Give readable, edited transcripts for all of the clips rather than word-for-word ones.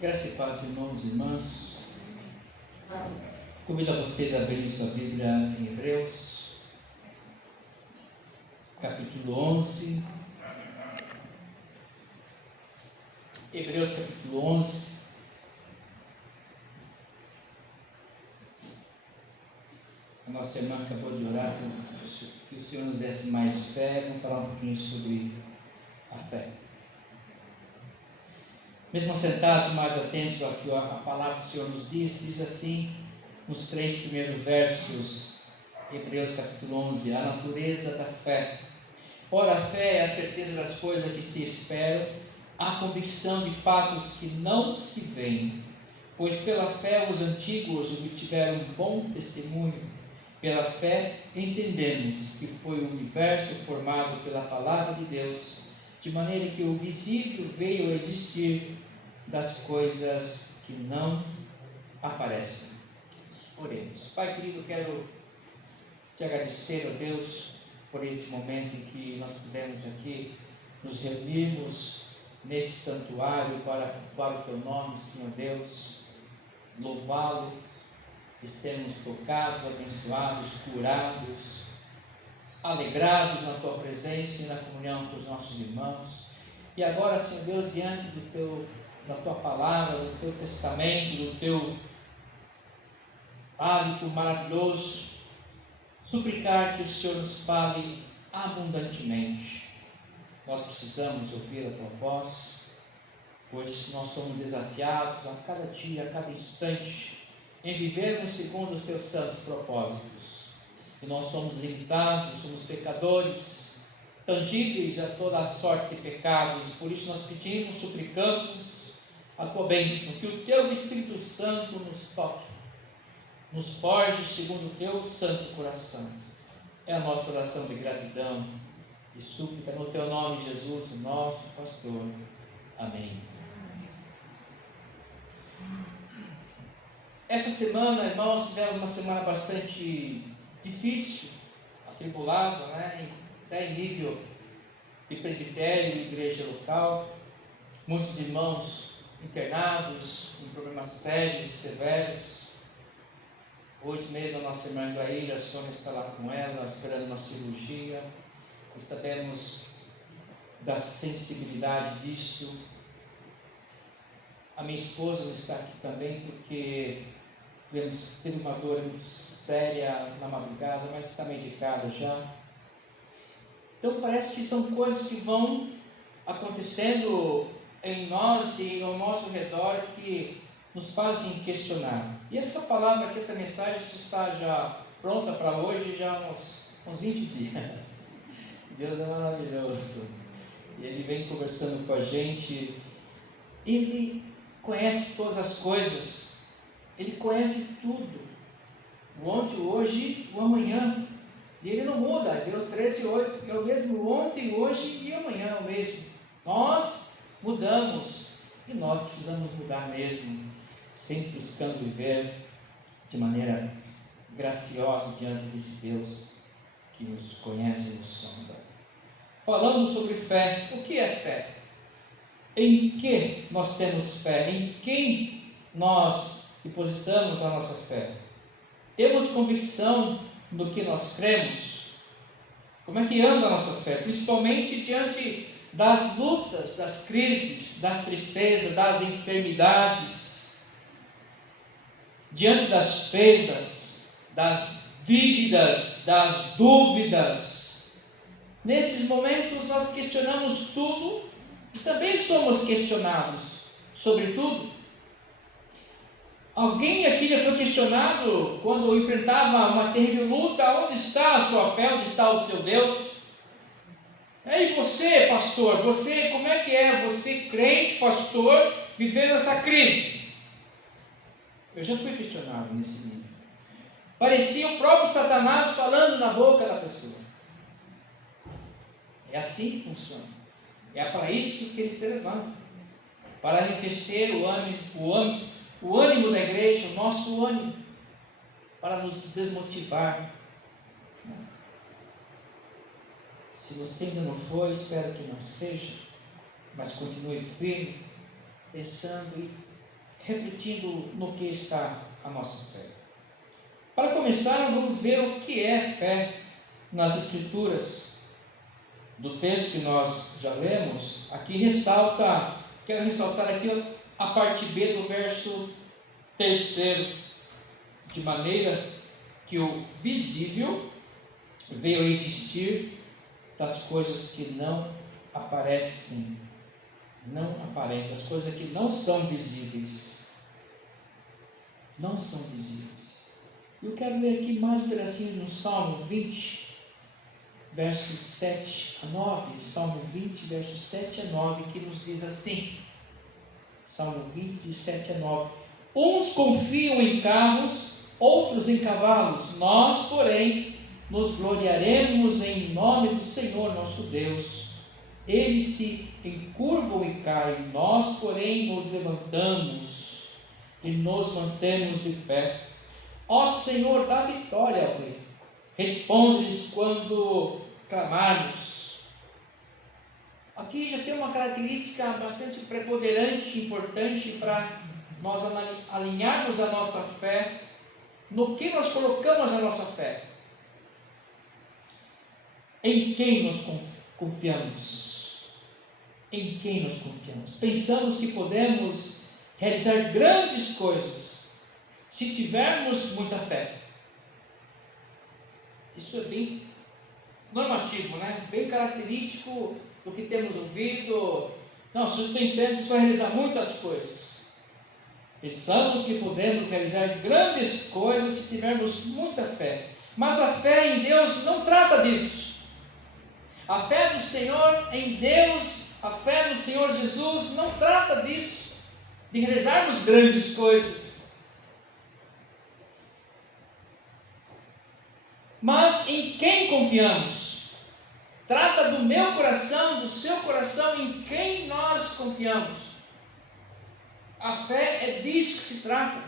Graça e paz, irmãos e irmãs. Convido a vocês a abrirem sua Bíblia em Hebreus, capítulo 11. Hebreus, capítulo 11. A nossa irmã acabou de orar que o Senhor nos desse mais fé. Vamos falar um pouquinho sobre a fé. Mesmo sentados, mais atentos ao que a palavra do Senhor nos diz assim, nos 3 primeiros versos, Hebreus capítulo 11, a natureza da fé. Ora, a fé é a certeza das coisas que se esperam, a convicção de fatos que não se veem. Pois pela fé os antigos obtiveram bom testemunho. Pela fé entendemos que foi o universo formado pela palavra de Deus, de maneira que o visível veio a existir das coisas que não aparecem. Oremos. Pai querido, quero te agradecer, ó Deus, por esse momento em que nós pudemos aqui nos reunirmos nesse santuário para o teu nome, Senhor Deus, louvá-lo e sermos tocados, abençoados, curados, alegrados na tua presença e na comunhão com os nossos irmãos. E agora, Senhor Deus, diante da tua palavra, do teu testamento, do teu hálito maravilhoso, suplicar que o Senhor nos fale abundantemente. Nós precisamos ouvir a tua voz, pois nós somos desafiados a cada dia, a cada instante, em vivermos segundo os teus santos propósitos. E nós somos limitados, somos pecadores, tangíveis a toda a sorte de pecados, e por isso nós pedimos, suplicamos a tua bênção, que o teu Espírito Santo nos toque, nos forge segundo o teu santo coração. É a nossa oração de gratidão e súplica no teu nome, Jesus, o nosso pastor. Amém. Essa semana, irmãos, tivemos uma semana bastante difícil, atribulada, até em nível de presbitério e igreja local. Muitos irmãos internados com problemas sérios, severos. Hoje mesmo a nossa irmã Glaíra, a Sônia está lá com ela, esperando uma cirurgia. Sabemos da sensibilidade disso. A minha esposa não está aqui também porque teve uma dor muito séria na madrugada, mas está medicada já. Então parece que são coisas que vão acontecendo em nós e ao nosso redor que nos fazem questionar. E essa palavra aqui, essa mensagem está já pronta para hoje, já há uns 20 dias. Deus é maravilhoso. E Ele vem conversando com a gente. Ele conhece todas as coisas. Ele conhece tudo. O ontem, o hoje, o amanhã. E Ele não muda. Deus 13:8 é o mesmo ontem, hoje e amanhã é o mesmo. Nós mudamos. E nós precisamos mudar mesmo. Sempre buscando viver de maneira graciosa diante desse Deus que nos conhece e nos sonda. Falando sobre fé, o que é fé? Em que nós temos fé? Em quem nós depositamos a nossa fé? Temos convicção no que nós cremos? Como é que anda a nossa fé? Principalmente diante das lutas, das crises, das tristezas, das enfermidades, diante das perdas, das dívidas, das dúvidas. Nesses momentos nós questionamos tudo e também somos questionados sobre tudo. Alguém aqui já foi questionado quando enfrentava uma terrível luta: onde está a sua fé, onde está o seu Deus? E você, pastor, você, como é que é? Você, crente, pastor, vivendo essa crise? Eu já fui questionado nesse nível. Parecia o próprio Satanás falando na boca da pessoa. É assim que funciona. É para isso que ele se levanta, para arrefecer o ânimo da igreja, o nosso ânimo, para nos desmotivar. Se você ainda não foi, espero que não seja, mas continue firme, pensando e refletindo no que está a nossa fé. Para começar, vamos ver o que é fé nas Escrituras. Do texto que nós já lemos, aqui quero ressaltar aqui a parte B do verso 3, de maneira que o visível veio a existir das coisas que não aparecem, as coisas que não são visíveis, Eu quero ler aqui mais um pedacinho no Salmo 20, versos 7 a 9, Salmo 20, versos 7 a 9, que nos diz assim, Salmo 20, de 7 a 9, uns confiam em carros, outros em cavalos, nós, porém, nos gloriaremos em nome do Senhor nosso Deus. Eles se encurvam e caem, nós, porém, nos levantamos e nos mantemos de pé. Ó Senhor, dá vitória ao rei. Responde-lhes quando clamarmos. Aqui já tem uma característica bastante preponderante, importante para nós alinharmos a nossa fé, no que nós colocamos a nossa fé. Em quem nós confiamos? Em quem nós confiamos? Pensamos que podemos realizar grandes coisas se tivermos muita fé. Isso é bem normativo, né? Bem característico do que temos ouvido. Não, se você tem fé, você vai realizar muitas coisas. Pensamos que podemos realizar grandes coisas se tivermos muita fé. Mas a fé em Deus não trata disso. A fé do Senhor em Deus, a fé no Senhor Jesus não trata disso, de realizarmos grandes coisas. Mas em quem confiamos? Trata do meu coração, do seu coração, em quem nós confiamos. A fé é disso que se trata.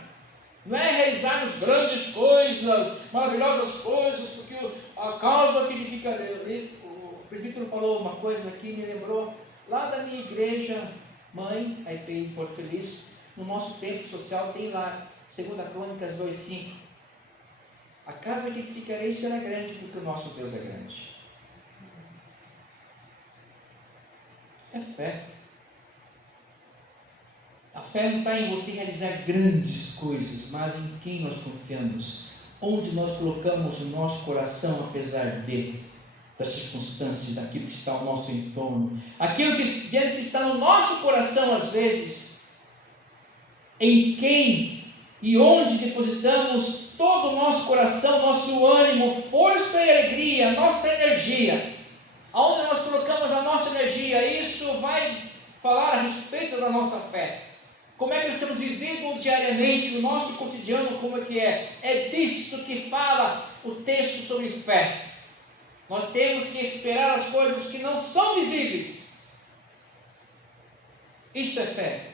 Não é realizarmos grandes coisas, maravilhosas coisas, porque a causa que edificarei. O presbítero falou uma coisa aqui, me lembrou lá da minha igreja mãe, a IP em Porto Feliz. No nosso templo social tem lá 2 Crônicas 2:5. A casa que edificarei será grande, porque o nosso Deus é grande. É fé. A fé não está em você realizar grandes coisas, mas em quem nós confiamos, onde nós colocamos o nosso coração, apesar das circunstâncias, daquilo que está ao nosso entorno, aquilo que está no nosso coração às vezes, em quem e onde depositamos todo o nosso coração, nosso ânimo, força e alegria, nossa energia, aonde nós colocamos a nossa energia, isso vai falar a respeito da nossa fé. Como é que nós estamos vivendo diariamente, o nosso cotidiano, como é que é? É disso que fala o texto sobre fé. Nós temos que esperar as coisas que não são visíveis. Isso é fé.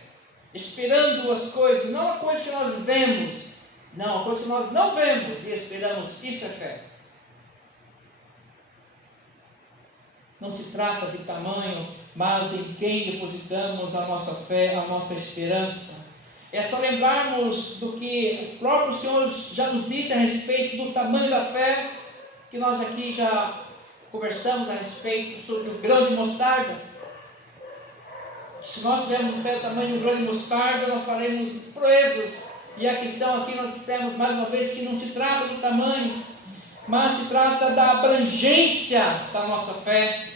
Esperando as coisas, não a coisa que nós vemos, não, a coisa que nós não vemos e esperamos, isso é fé. Não se trata de tamanho, mas em quem depositamos a nossa fé, a nossa esperança. É só lembrarmos do que o próprio Senhor já nos disse a respeito do tamanho da fé, que nós aqui já conversamos a respeito sobre o grão de mostarda. Se nós tivermos fé do tamanho de um grão de mostarda, nós faremos proezas. E a questão aqui, nós dissemos mais uma vez que não se trata do tamanho, mas se trata da abrangência da nossa fé,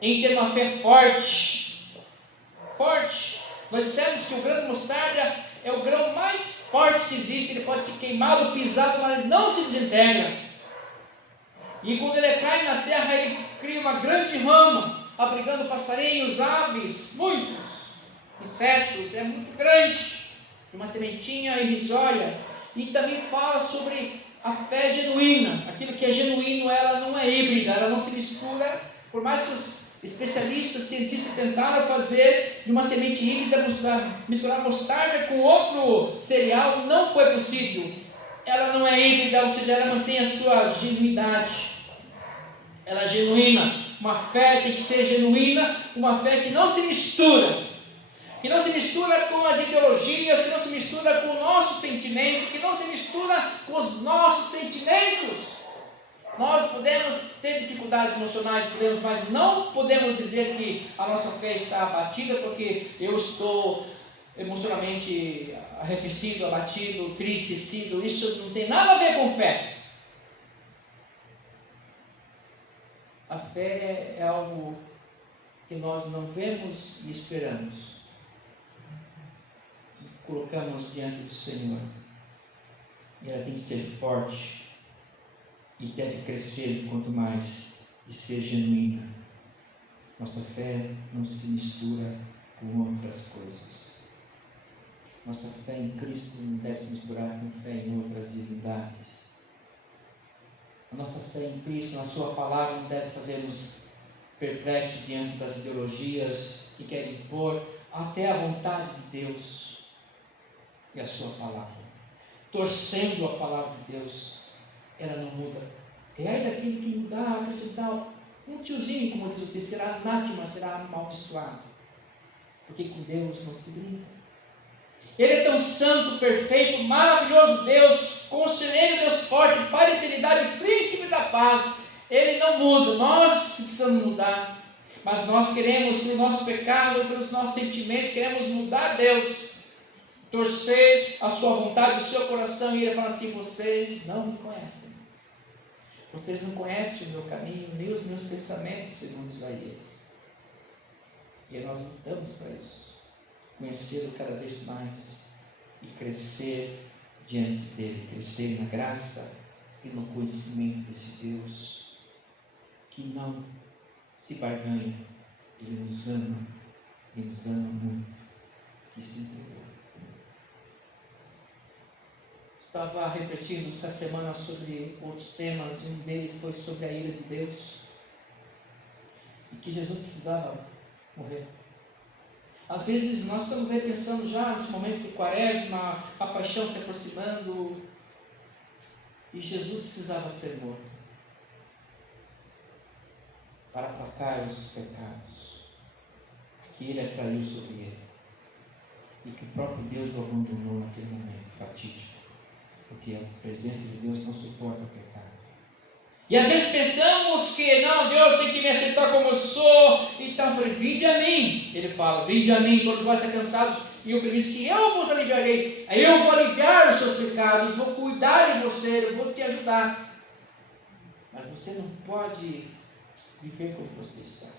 em ter uma fé forte. Nós dissemos que o grão de mostarda é o grão mais forte que existe. Ele pode ser queimado, pisado, mas ele não se desintegra. E quando ele cai na terra, ele cria uma grande rama, abrigando passarinhos, aves, muitos insetos. É muito grande, uma sementinha irrisória. E também fala sobre a fé genuína. Aquilo que é genuíno, ela não é híbrida, ela não se mistura. Por mais que os especialistas, cientistas tentaram fazer de uma semente híbrida, misturar mostarda com outro cereal, não foi possível. Ela não é híbrida, ou seja, ela mantém a sua genuidade. Ela é genuína. Uma fé tem que ser genuína, uma fé que não se mistura. que não se mistura com as ideologias, que não se mistura com o nosso sentimento, que não se mistura com os nossos sentimentos. Nós podemos ter dificuldades emocionais, mas não podemos dizer que a nossa fé está abatida porque eu estou emocionalmente arrefecido, abatido, tristecido. Isso não tem nada a ver com fé. A fé é algo que nós não vemos e esperamos. Colocamos diante do Senhor. E ela tem que ser forte. E deve crescer quanto mais e ser genuína. Nossa fé não se mistura com outras coisas. Nossa fé em Cristo não deve se misturar com fé em outras divindades. A nossa fé em Cristo, na sua palavra, não deve fazer-nos perplexos diante das ideologias que querem impor até a vontade de Deus e a sua palavra. Torcendo a palavra de Deus, ela não muda. É aí daquele que mudar, acrescentar um tiozinho, como diz o texto, será anátema, será amaldiçoado. Porque com Deus não se brinca. Ele é tão santo, perfeito, maravilhoso Deus, conselheiro, Deus forte, Pai da eternidade, príncipe da paz. Ele não muda, nós que precisamos mudar. Mas nós queremos, pelo nosso pecado, pelos nossos sentimentos, queremos mudar Deus. Torcer a sua vontade, o seu coração, e ele fala assim: vocês não me conhecem. Vocês não conhecem o meu caminho, nem os meus pensamentos, segundo Isaías. E nós lutamos para isso. Conhecê-lo cada vez mais e crescer diante dele, crescer na graça e no conhecimento desse Deus que não se barganha. Ele nos ama muito, que se entregou. Estava refletindo essa semana sobre outros temas, e um deles foi sobre a ira de Deus, e que Jesus precisava morrer. Às vezes nós estamos aí pensando já nesse momento de quaresma, a paixão se aproximando, e Jesus precisava ser morto para aplacar os pecados que ele atraiu sobre ele, e que o próprio Deus o abandonou naquele momento fatídico, porque a presença de Deus não suporta o pecado. E às vezes pensamos que não, Deus tem que me aceitar como eu sou, então eu falei: vinde a mim. Ele fala: vinde a mim, todos vós que cansados e oprimidos, que eu vos aliviarei. Eu vou aliviar os seus pecados, vou cuidar de você, eu vou te ajudar. Mas você não pode viver como você está.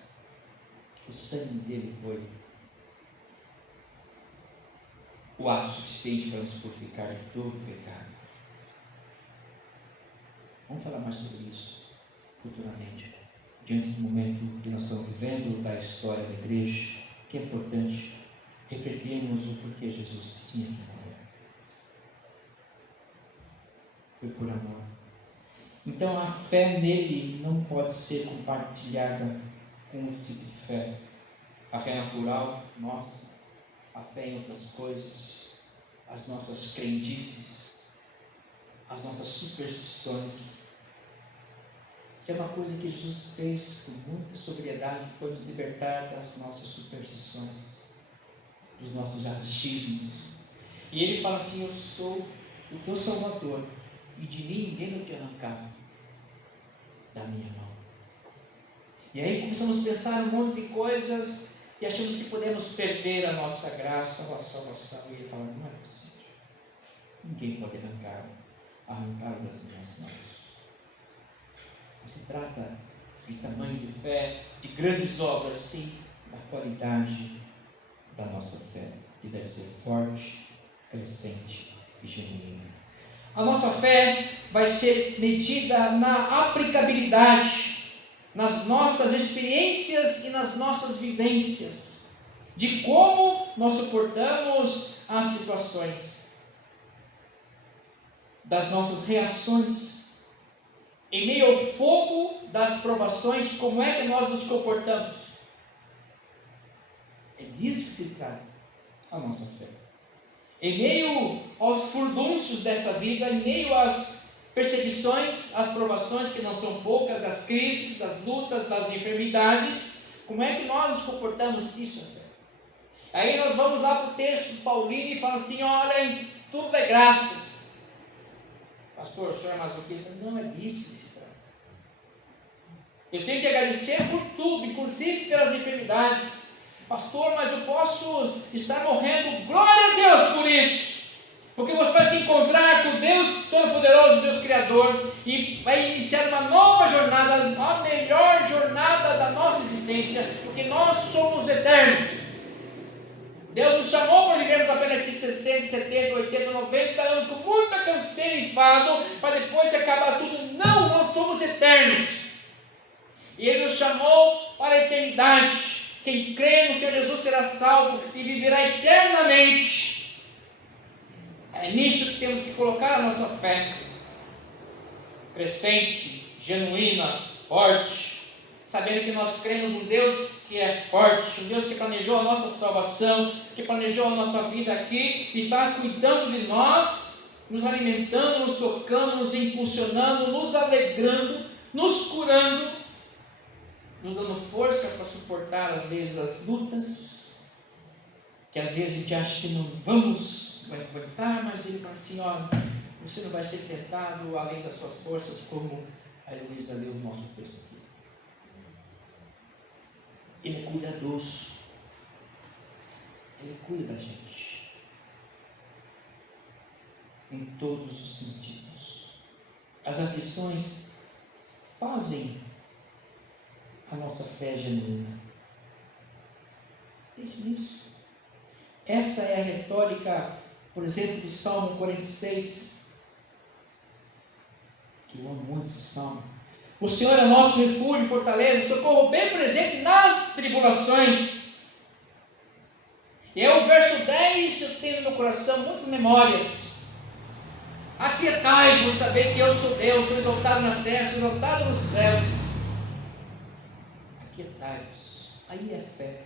O sangue dele foi o ato suficiente para nos purificar de todo o pecado. Vamos falar mais sobre isso futuramente, diante do momento que nós estamos vivendo da história da igreja, que é importante refletirmos o porquê Jesus tinha que morrer. Foi por amor. Então a fé nele não pode ser compartilhada com outro tipo de fé. A fé natural, nossa, a fé em outras coisas, as nossas crendices, as nossas superstições. Isso é uma coisa que Jesus fez com muita sobriedade, foi nos libertar das nossas superstições, dos nossos achismos. E ele fala assim: eu sou o teu Salvador, e de mim ninguém vai te arrancar da minha mão. E aí começamos a pensar um monte de coisas e achamos que podemos perder a nossa graça, a nossa salvação. E ele fala: não é possível. Ninguém pode arrancar das minhas mãos. Não se trata de tamanho de fé, de grandes obras, sim, da qualidade da nossa fé, que deve ser forte, crescente e genuína. A nossa fé vai ser medida na aplicabilidade, nas nossas experiências e nas nossas vivências, de como nós suportamos as situações, das nossas reações, em meio ao fogo das provações, como é que nós nos comportamos? É disso que se trata a nossa fé. Em meio aos furdúncios dessa vida, em meio às perseguições, às provações que não são poucas, das crises, das lutas, das enfermidades, como é que nós nos comportamos? Isso é fé. Aí nós vamos lá para o texto paulino e fala assim: olha, tudo é graças. Pastor, o senhor é masoquista? Não, é disso que se trata. Eu tenho que agradecer por tudo, inclusive pelas enfermidades. Pastor, mas eu posso estar morrendo, glória a Deus por isso. Porque você vai se encontrar com Deus Todo-Poderoso, Deus Criador, e vai iniciar uma nova jornada, a melhor jornada da nossa existência, porque nós somos eternos. Deus nos chamou para vivermos apenas aqui 60, 70, 80, 90 anos com muita canseira e enfado, para depois acabar tudo. Não, nós somos eternos. E Ele nos chamou para a eternidade. Quem crê no Senhor Jesus será salvo e viverá eternamente. É nisso que temos que colocar a nossa fé. Crescente, genuína, forte, sabendo que nós cremos num Deus que é forte, um Deus que planejou a nossa salvação, que planejou a nossa vida aqui e está cuidando de nós, nos alimentando, nos tocando, nos impulsionando, nos alegrando, nos curando, nos dando força para suportar às vezes as lutas, que às vezes a gente acha que não vamos aguentar, mas Ele fala assim: olha, você não vai ser tentado além das suas forças, como a Heloísa leu no nosso texto aqui. Ele é cuidadoso, Ele cuida da gente, em todos os sentidos. As aflições fazem a nossa fé genuína. Pense nisso. Essa é a retórica, por exemplo, do Salmo 46, que eu amo muito esse salmo. O Senhor é nosso refúgio, fortaleza, socorro bem presente nas tribulações. E é o verso 10, eu tenho no meu coração muitas memórias. Aquietai-vos, saber que eu sou Deus, sou exaltado na terra, sou exaltado nos céus. Aquietai-vos, aí é fé.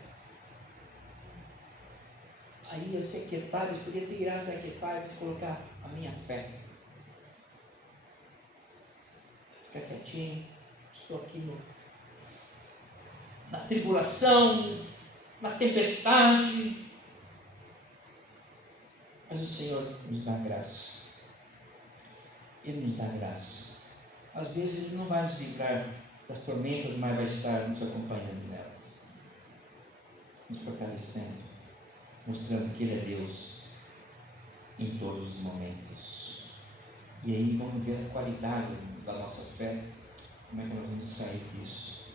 Aí eu sei aquietai-vos, podia ter graça a aquietai-vos, colocar a minha fé. Fica quietinho, estou aqui na tribulação, na tempestade, mas o Senhor nos dá graça. Ele nos dá graça. Às vezes Ele não vai nos livrar das tormentas, mas vai estar nos acompanhando nelas, nos fortalecendo, mostrando que Ele é Deus em todos os momentos. E aí vamos ver a qualidade da nossa fé, como é que nós vamos sair disso.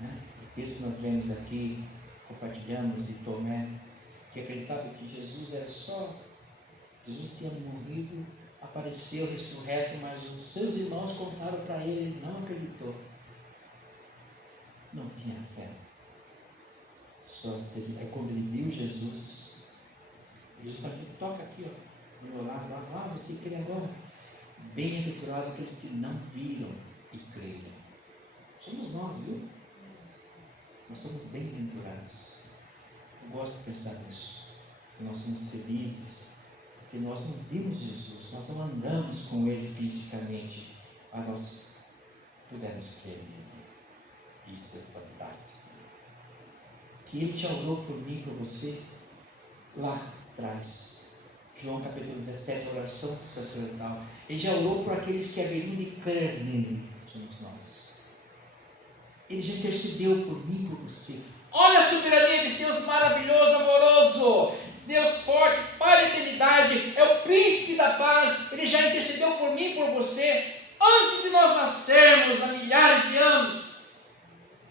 O texto que nós lemos aqui, compartilhamos, de Tomé, que acreditava que Jesus era só, Jesus tinha morrido, apareceu ressurreto, mas os seus irmãos contaram para ele, ele não acreditou, não tinha fé. Aí quando ele viu Jesus falou assim: toca aqui, ó, do meu lado, você crê agora? Bem-aventurados aqueles que não viram e creram. Somos nós, viu? Nós somos bem-aventurados. Eu gosto de pensar nisso, que nós somos felizes, porque nós não vimos Jesus, nós não andamos com Ele fisicamente, mas nós pudemos crer nele. Isso é fantástico. Que Ele já orou por mim, por você, lá atrás. João capítulo 17, oração sacerdotal. Ele já orou por aqueles que haveriam de crer nele, somos nós. Ele já intercedeu por mim, por você. Olha a soberania desse Deus maravilhoso, amoroso, Deus forte, Pai da eternidade, é o príncipe da paz. Ele já intercedeu por mim, por você, antes de nós nascermos, há milhares de anos.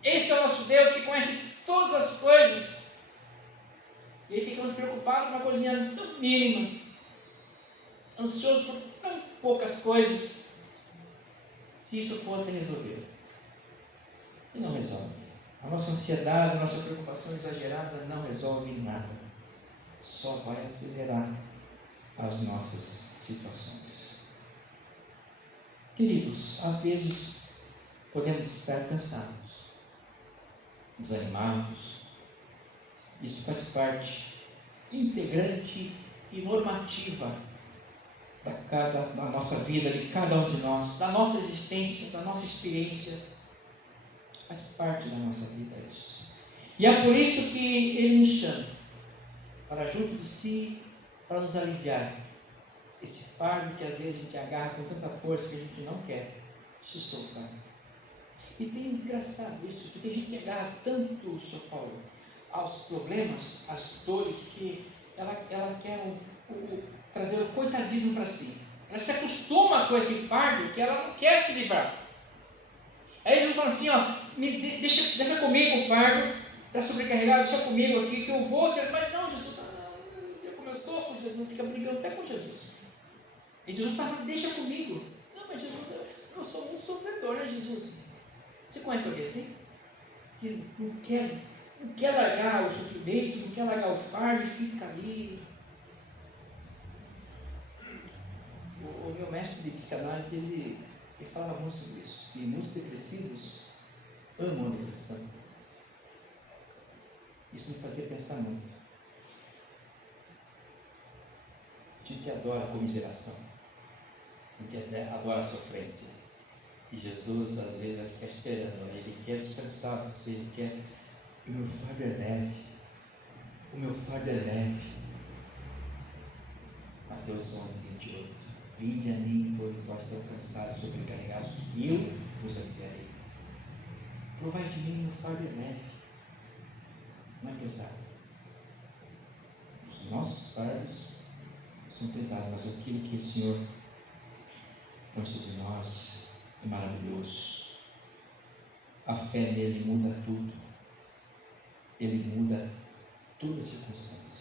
Esse é o nosso Deus que conhece todas as coisas. E aí ficamos preocupados com uma coisinha tão mínima, ansiosos por tão poucas coisas. Se isso fosse resolver, e não resolve. A nossa ansiedade, a nossa preocupação exagerada não resolve nada, só vai acelerar as nossas situações. Queridos, às vezes podemos estar cansados, desanimados. Isso faz parte integrante e normativa da nossa vida, de cada um de nós, da nossa existência, da nossa experiência. Faz parte da nossa vida isso. E é por isso que Ele nos chama para junto de si, para nos aliviar esse fardo que às vezes a gente agarra com tanta força que a gente não quer se soltar. E tem engraçado isso, porque a gente agarra tanto, Sr. Paulo, aos problemas, às dores, que ela quer trazer o coitadismo para si. Ela se acostuma com esse fardo que ela não quer se livrar. Aí Jesus fala assim, deixa comigo o fardo, está sobrecarregado, deixa comigo aqui que eu vou. Mas não, Jesus, já começou com Jesus, fica brigando até com Jesus. E Jesus está falando, deixa comigo. Não, mas Jesus, eu sou um sofredor, né, Jesus? Você conhece alguém assim? Que não quer largar o sofrimento, não quer largar o fardo e fica ali. O meu mestre de psicanálise, ele falava muito sobre isso, que muitos depressivos amam a depressão. Isso me fazia pensar muito. A gente adora a comiseração, a gente adora a sofrência. E Jesus, às vezes, vai ficar esperando, né? Ele quer descansar você, ele quer. O meu fardo é leve, o meu fardo é leve. Mateus 11:28. Vinde a mim, todos vós estão cansados, sobrecarregados, e eu vos aliviarei. Provai de mim, o meu fardo é leve, não é pesado. Os nossos fardos são pesados, mas aquilo que o Senhor põe sobre nós é maravilhoso. A fé nele muda tudo. Ele muda toda circunstância.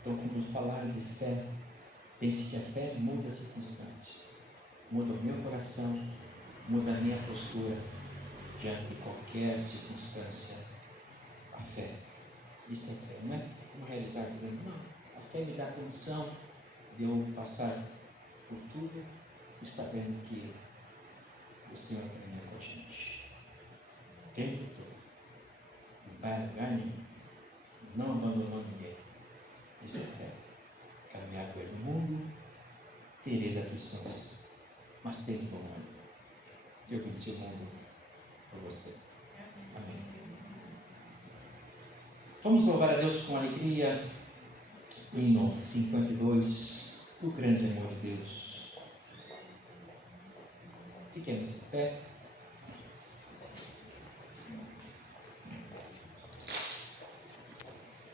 Então, quando falar de fé, pense que a fé muda a circunstância, muda o meu coração, muda a minha postura diante de qualquer circunstância. A fé, isso é fé, não é como realizar milagre, não. A fé me dá a condição de eu passar por tudo e sabendo que o Senhor caminha com a gente o tempo todo, não vai a lugar nenhum, não abandonou ninguém. Isso é fé. Caminhar com ele no mundo, tereis aflições, mas tem bom ânimo. Eu venci o mundo por você. Amém. Vamos louvar a Deus com alegria. Hino 52, o grande amor de Deus. Fiquemos em pé.